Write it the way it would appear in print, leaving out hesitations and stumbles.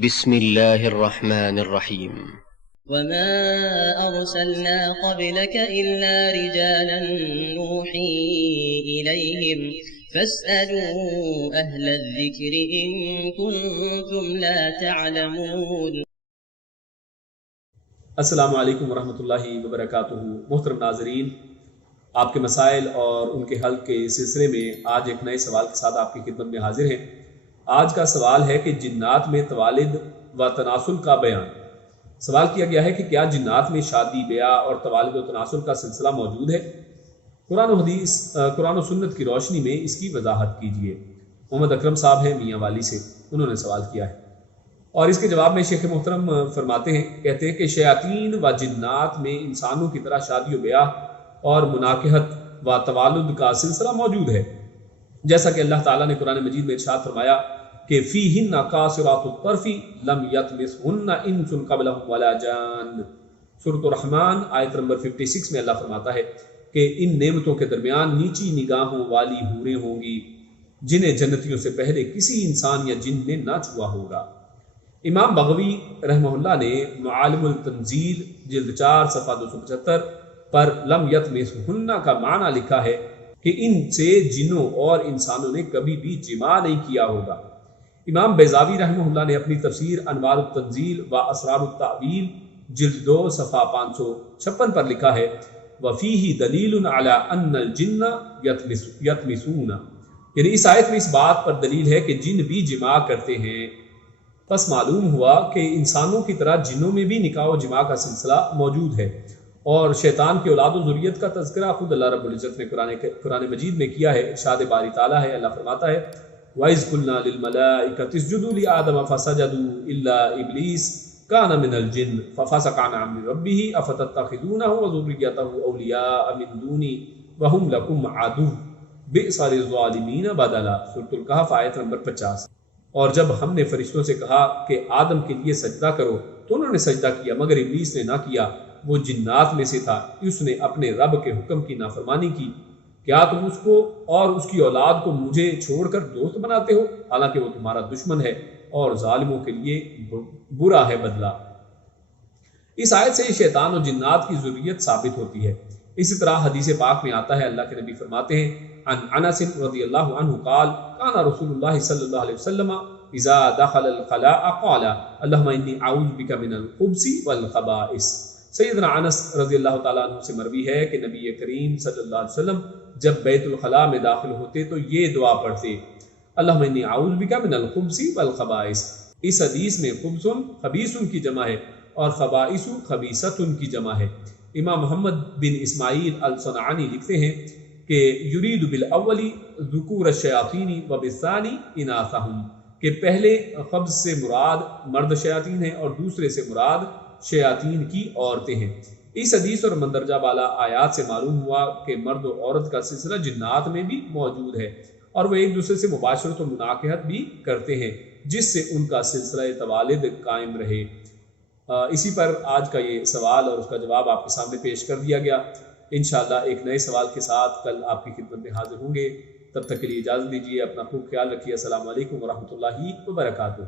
بسم الله الرحمن الرحيم. وما أرسلنا قبلك إلا رجالا نوحي إليهم فاسألوا أهل الذكر إن كنتم لا تعلمون. السلام علیکم ورحمۃ اللہ وبرکاتہ۔ محترم ناظرین، آپ کے مسائل اور ان کے حل کے سلسلے میں آج ایک نئے سوال کے ساتھ آپ کی خدمت میں حاضر ہیں۔ آج کا سوال ہے کہ جنات میں توالد و تناسل کا بیان۔ سوال کیا گیا ہے کہ کیا جنات میں شادی، بیاہ اور توالد و تناسل کا سلسلہ موجود ہے؟ قرآن و سنت کی روشنی میں اس کی وضاحت کیجیے۔ محمد اکرم صاحب ہیں میاں والی سے، انہوں نے سوال کیا ہے، اور اس کے جواب میں شیخ محترم فرماتے ہیں، کہتے ہیں کہ شیاطین و جنات میں انسانوں کی طرح شادی و بیاہ اور مناکحت و توالد کا سلسلہ موجود ہے، جیسا کہ اللہ تعالیٰ نے قرآن مجید میں ارشاد فرمایا کہ فیہن قاصرات الطرف لم یطمثہن انس قبلہم ولا جان۔ سورۃ الرحمن آیت نمبر 56 میں اللہ فرماتا ہے کہ ان نعمتوں کے درمیان نیچی نگاہوں والی حوریں ہوں گی جنہیں جنتیوں سے پہلے کسی انسان یا جن نے نہ چھوا ہوگا۔ امام بغوی رحمہ اللہ نے معالم التنزیل جلد 4 صفحہ 275 پر لم یطمثہن کا معنی لکھا ہے کہ ان سے جنوں اور انسانوں نے کبھی بھی جماع نہیں کیا ہوگا۔ امام بیضاوی رحمہ اللہ نے اپنی تفسیر انوار التنزیل و اسرار التعویل جلد 2 صفحہ 556 پر لکھا ہے وفیہ دلیل علی ان الجن یطمثون، یعنی اس آیت میں اس بات پر دلیل ہے کہ جن بھی جماع کرتے ہیں۔ پس معلوم ہوا کہ انسانوں کی طرح جنوں میں بھی نکاح و جماع کا سلسلہ موجود ہے، اور شیطان کی اولاد و ذریت کا تذکرہ خود اللہ رب العزت نے قرآن مجید میں کیا ہے۔ ارشاد باری تعالیٰ ہے، اللہ فرماتا ہے وَإِذْ قُلْنَا لِلْمَلَائِكَةِ اسْجُدُوا لِآدَمَ فَسَجَدُوا إِلَّا إِبْلِيسَ كَانَ مِنَ الْجِنِّ فَفَسَقَ عَنْ أَمْرِ رَبِّهِ أَفَتَتَّخِذُونَهُ وَذُرِّيَّتَهُ أَوْلِيَاءَ مِن دُونِي وَهُمْ لَكُمْ عَدُوٌّ بِئْسَ لِلظَّالِمِينَ بَدَلًا۔ سورۃ الکہف آیت نمبر 50۔ اور جب ہم نے فرشتوں سے کہا کہ آدم کے لیے سجدہ کرو تو انہوں نے سجدہ کیا مگر ابلیس نے نہ کیا، وہ جنات میں سے تھا، اس نے اپنے رب کے حکم کی نافرمانی کی۔ کیا تم اس کو اور اس کی اولاد کو مجھے چھوڑ کر دوست بناتے ہو، حالانکہ وہ تمہارا دشمن ہے اور ظالموں کے لیے برا ہے بدلہ۔ اس آیت سے شیطان اور جنات کی ضروریت ثابت ہوتی ہے۔ اسی طرح حدیث پاک میں آتا ہے، اللہ کے نبی فرماتے ہیں عن انس رضی اللہ عنہ قال کان رسول اللہ صلی اللہ علیہ وسلم اذا دخل الخلاء قال اللهم انی اعوذ بک من الخبث والخبائث۔ سیدنا انس رضی اللہ تعالیٰ عنہ سے مروی ہے کہ نبی کریم صلی اللہ علیہ وسلم جب بیت الخلاء میں داخل ہوتے تو یہ دعا پڑھتے، اللہم انی اعوذ بک من الخبث والخبائث۔ اس حدیث میں خبث خبیث کی جمع ہے اور خبائث خبیثت کی جمع ہے۔ امام محمد بن اسماعیل الصنعانی لکھتے ہیں کہ یرید بالاول ذکور الشیاطین و بالثانی اناثہم، کہ پہلے خبث سے مراد مرد شیاطین ہیں اور دوسرے سے مراد شیاطین کی عورتیں ہیں۔ اس حدیث اور مندرجہ بالا آیات سے معلوم ہوا کہ مرد و عورت کا سلسلہ جنات میں بھی موجود ہے، اور وہ ایک دوسرے سے مباشرت و مناکحت بھی کرتے ہیں جس سے ان کا سلسلہ توالد قائم رہے۔ اسی پر آج کا یہ سوال اور اس کا جواب آپ کے سامنے پیش کر دیا گیا۔ انشاءاللہ ایک نئے سوال کے ساتھ کل آپ کی خدمت میں حاضر ہوں گے، تب تک کے لیے اجازت دیجیے، اپنا خوب خیال رکھیے۔ السلام علیکم ورحمۃ اللہ وبرکاتہ۔